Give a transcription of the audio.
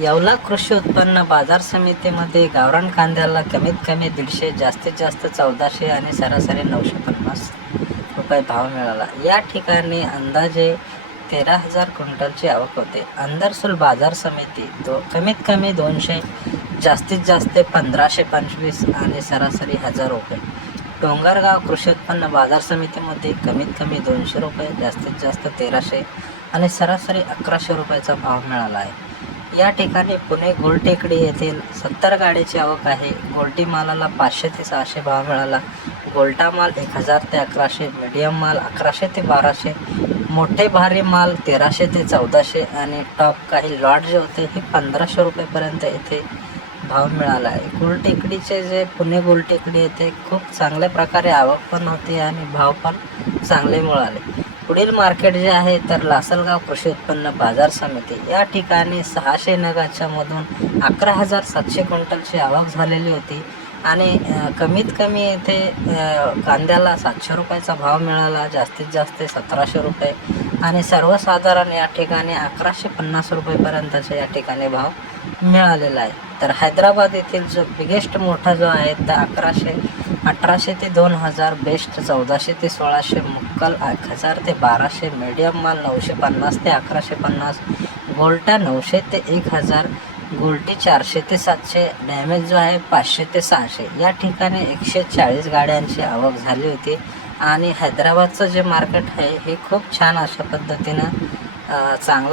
येवला कृषी उत्पन्न बाजार समितीमध्ये गावरान कांद्याला कमीत कमी दीडशे जास्तीत जास्त चौदाशे आणि सरासरी नऊशे पन्नास रुपये भाव मिळाला. या ठिकाणी अंदाजे तेरा हजार क्विंटलची आवक होते. अंदरसूल बाजार समिती दो कमीत कमी दोनशे जास्तीत जास्त पंधराशे पंचवीस आणि सरासरी हजार रुपये. डोंगरगाव कृषी उत्पन्न बाजार समितीमध्ये कमीत कमी दोनशे रुपये जास्तीत जास्त तेराशे आणि सरासरी अकराशे रुपयाचा भाव मिळाला आहे. या ठिकाणी पुणे गोलटेकडी येथील सत्तर गाडीची आवक आहे. गोल्टी मालाला पाचशे ते सहाशे भाव मिळाला. गोल्टा माल एक हजार ते अकराशे मीडियम माल अकराशे ते बाराशे मोठे भारी माल तेराशे ते चौदाशे आणि टॉप काही लॉट जे होते हे पंधराशे रुपयेपर्यंत येथे भाव मिळाला आहे. गुलटेकडीचे जे पुणे गोलटेकडी येथे खूप चांगल्या प्रकारे आवक पण होती आणि भाव पण चांगले मिळाले. पुढील मार्केट जे आहे तर लासलगाव कृषी उत्पन्न बाजार समिती. या ठिकाणी सहाशे नगाच्या मधून अकरा हजार सातशे क्विंटलची आवक झालेली होती. आणि कमीत कमी इथे कांद्याला सातशे रुपयाचा भाव मिळाला जास्तीत जास्त सतराशे रुपये. आणि सर्वसाधारण या ठिकाणी अकराशे पन्नास रुपयेपर्यंतचा या ठिकाणी भाव मिळालेला आहे. तर हैदराबाद येथील जो बिगेस्ट मोठा जो आहे तर अकराशे अठराशे ते दोन हजार बेस्ट चौदाशे ते सोळाशे मुक्कल एक हजार ते बाराशे मीडियम माल नऊशे पन्नास ते अकराशे पन्नास गोल्टा नऊशे ते एक हजार गोल्टी चारशे ते सातशे डॅमेज जो आहे पाचशे ते सहाशे. या ठिकाणी एकशे चाळीस गाड्यांची आवक झाली होती. आणि हैदराबादचं जे मार्केट आहे हे खूप छान अशा पद्धतीनं चांगलं